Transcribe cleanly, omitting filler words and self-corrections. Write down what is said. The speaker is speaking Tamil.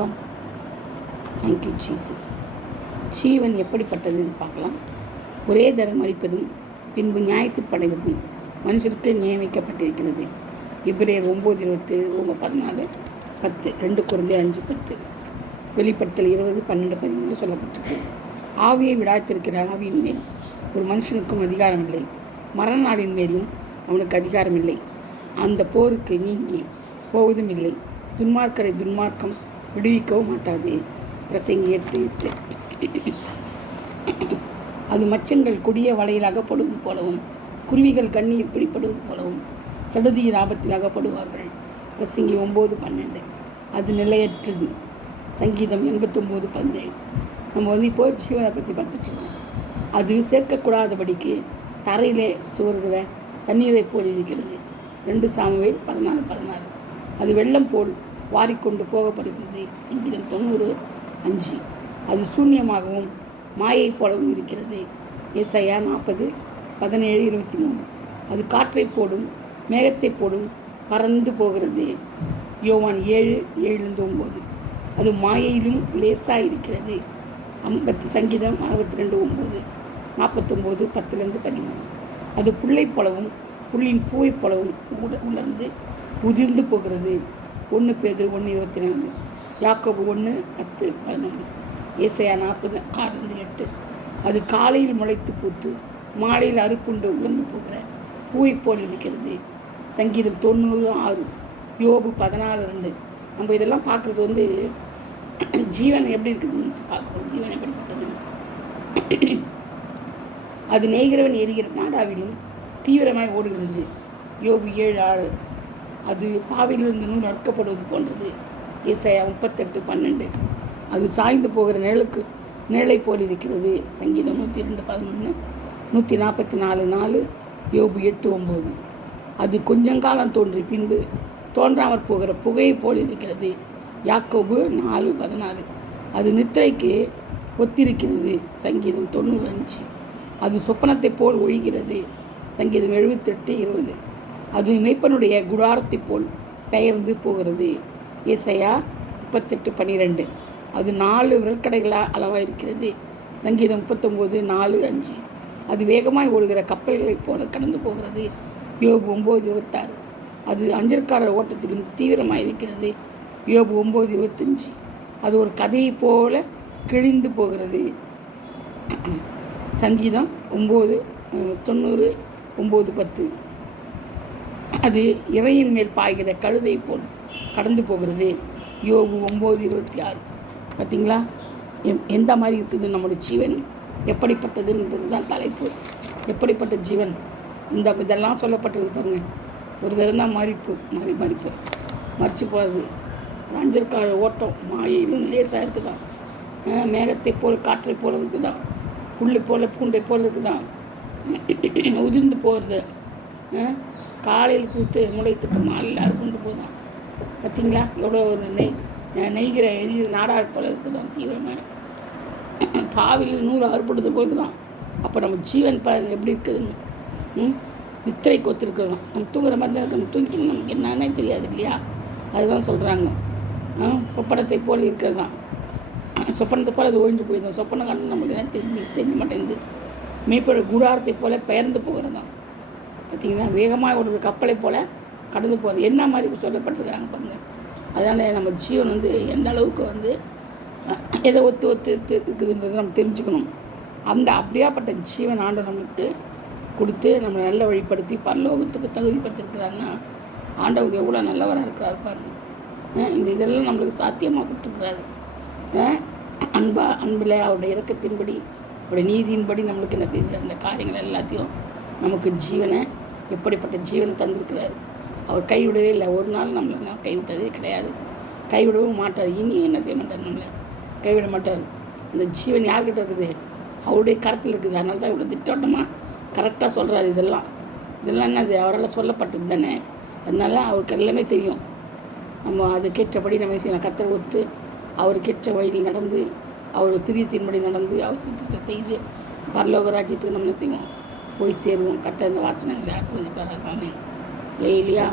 லார்ட். Thank you Jesus. ஜீவன் எப்படிப்பட்டதுன்னு பார்க்கலாம். ஒரே தரம் மரிப்பதும் பின்பு நியாயத்திற்படைவதும் மனுஷருக்கு நியமிக்கப்பட்டிருக்கிறது. எபிரேயர் 9:27, ரோமர் 14:10, 2 கொரிந்தியர் 5:10, வெளிப்படுத்தல் 20:12-13 சொல்லப்பட்டிருக்கு. ஆவியை விடாத்திருக்கிற ஆவியின் மேல் ஒரு மனுஷனுக்கும் அதிகாரம் இல்லை, மரண நாளின் மேலும் அவனுக்கு அதிகாரம் இல்லை. அந்த போருக்கு நீங்கி போவதும் இல்லை. துன்மார்க்கரை துன்மார்க்கம் விடுவிக்கவும் மாட்டாது. பிரசங்கி 8:8. அது மச்சங்கள் கொடிய வலையில் அகப்படுவது போலவும் குருவிகள் கண்ணீர் பிடிப்படுவது போலவும் சடுதியின் ஆபத்தில் அகப்படுவார்கள். பிரசங்கி 9:12. அது நிலையற்றது. சங்கீதம் 89:17. நம்ம இப்போ ஜீவனை பற்றி பார்த்துட்ருக்கோம். அது சேர்க்கக்கூடாதபடிக்கு தரையிலே சுவருகிற தண்ணீரை போல் இருக்கிறது. 2 சாமுவேல் 14:14. அது வெள்ளம் போல் வாரிக்கொண்டு போகப்படுகிறது. சங்கீதம் 90:5. அது சூன்யமாகவும் மாயை போலவும் இருக்கிறது. ஏசாயா 40:17-23. அது காற்றை போடும் மேகத்தை போடும் பறந்து போகிறது. யோவான் 7:7-9. அது மாயையிலும் லேசாக இருக்கிறது. சங்கீதம் 62:9, 49:10-13. அது புல்லை போலவும் புல்லின் பூவை போலவும் உலர்ந்து உதிர்ந்து போகிறது. 1 பேதுரு 1:24, யாக்கோபு 1:10-11, ஏசாயா 40:6-8. அது காலையில் முளைத்து பூத்து மாலையில் அறுப்புண்டு உலர்ந்து போகிற பூவை போல் இருக்கிறது. சங்கீதம் 90:6, யோபு 14:2. நம்ம இதெல்லாம் பார்க்குறது ஜீவன் எப்படி இருக்குதுன்னு பார்க்குறோம். ஜீவன் எப்படிப்பட்டது? அது நெய்கிறவன் எரிகிற நாடாவிலும் தீவிரமாய் ஓடுகிறது. யோபு 7:6. அது பாவிலிருந்து நூல் அறுக்கப்படுவது போன்றது. ஏசாயா 38:12. அது சாய்ந்து போகிற நிழலை போல் இருக்கிறது. சங்கீதம் 102:11, 144:4, யோபு 8:9. அது கொஞ்சங்காலம் தோன்றி பின்பு தோன்றாமற் போகிற புகையை போல் இருக்கிறது. யாக்கோபு 4:14. அது நித்திரைக்கு ஒத்திருக்கிறது. சங்கீதம் 95. அது சொப்பனத்தை போல் ஒழிகிறது. சங்கீதம் 78:20. அது மேய்ப்பனுடைய குடாரத்தை போல் பெயர்ந்து போகிறது. ஏசாயா 38:12. அது 4 விரற்கடைகளாக அளவாக இருக்கிறது. சங்கீதம் 39:4-5. அது வேகமாய் ஓடுகிற கப்பல்களைப் போல கடந்து போகிறது. யோபு 9:26. அது அஞ்சற்காரர் ஓட்டத்திலும் தீவிரமாக இருக்கிறது. யோபு 9:25. அது ஒரு கதையை போல கிழிந்து போகிறது. சங்கீதம் 90:9-10. அது இறையின் மேல் பாய்கிற கழுதை போல் கடந்து போகிறது. யோபு 9:26. பார்த்திங்களா எந்த மாதிரி இருக்குது நம்முடைய ஜீவன் எப்படிப்பட்டதுன்றது தான் தலைப்பு. எப்படிப்பட்ட ஜீவன் இதெல்லாம் சொல்லப்பட்டது பாருங்கள். ஒரு தரம் தான் மறிப்பு மறிச்சு போகிறது. அஞ்சற்கார ஓட்டம் மாயிலும் லேசாக இருக்குதான். மேகத்தை போல் காற்றை போல் இருக்குதான். புல் போல் பூண்டை போல் இருக்குதான். உதிர்ந்து போகிறது. காலையில் பூத்து முளைத்துக்கு மாலையில் அறுப்புண்டு போதான். பார்த்திங்களா எவ்வளோ ஒரு நெய்கிற எரிகிற நாடார் போல் இருக்குதான். தீவிரமாக பாவில் நூறு அறுப்படுது போது தான். அப்போ நம்ம ஜீவன் எப்படி இருக்குதுன்னு நித்திரைக்கு ஒத்துருக்குறோம். நம்ம தூங்குற மாதிரி தான் நம்ம தூங்கிக்கணும். நமக்கு என்னன்னே தெரியாது இல்லையா? அதுதான் சொல்கிறாங்க. சொப்பனத்தை போல் இருக்கிறது தான். சொப்பனத்தை போல் அது ஒழிஞ்சு போயிடும். சொப்பனம் கண்டு நம்மளுக்கு தான் தெரிஞ்ச மாட்டேங்குது. மேய்ப்போட குடாரத்தை போல் பெயர்ந்து போகிறது தான். பார்த்திங்கன்னா வேகமாக ஒரு கப்பலை போல் கடந்து போகிறது. என்ன மாதிரி சொல்லப்பட்டிருக்காங்க பாருங்கள். அதனால் நம்ம ஜீவன் எந்த அளவுக்கு எதை ஒத்து இருக்குதுன்றது நம்ம தெரிஞ்சுக்கணும். அப்படியாப்பட்ட ஜீவன் ஆண்டு நம்மளுக்கு கொடுத்து நம்மளை நல்ல வழிப்படுத்தி பரலோகத்துக்கு தகுதிப்படுத்திருக்கிறாருன்னா ஆண்டவர் எவ்வளோ நல்லவராக இருக்கிறாரு பாருங்கள். இதெல்லாம் நம்மளுக்கு சாத்தியமாக கொடுத்துருக்குறாரு. அன்பில் அவருடைய இரக்கத்தின்படி அவருடைய நீதியின்படி நம்மளுக்கு என்ன செய்கிறார்? அந்த காரியங்கள் எல்லாத்தையும் நமக்கு ஜீவனை எப்படிப்பட்ட ஜீவனை தந்திருக்கிறாரு. அவர் கைவிடவே இல்லை. ஒரு நாள் நம்மளை கைவிட்டதே கிடையாது. கைவிடவும் மாட்டார். இனியும் என்ன செய்ய மாட்டார்? நம்மளை கைவிட மாட்டார். இந்த ஜீவன் யார்கிட்ட இருக்குது? அவருடைய கரத்தில் இருக்குது. அதனால தான் இவ்வளோ திட்டவட்டமாக கரெக்டாக சொல்கிறாரு. இதெல்லாம் என்னது? அவரால் சொல்லப்பட்டது தானே. அதனால அவருக்கு எல்லாமே தெரியும். நம்ம அதுக்கேற்றபடி நம்ம செய்யணும். கர்த்தரை ஒத்து அவருக்கேற்ற வழியில் நடந்து அவர் பிரியத்தின்படி நடந்து அவர் சித்தத்தை செய்து பரலோக ராஜ்யத்துக்கு நம்ம என்ன செய்வோம்? போய் சேருவோம். கர்த்தர் இந்த வாசனங்களை ஆசீர்வதிப்பாராக. ஆமென். இல்லையா?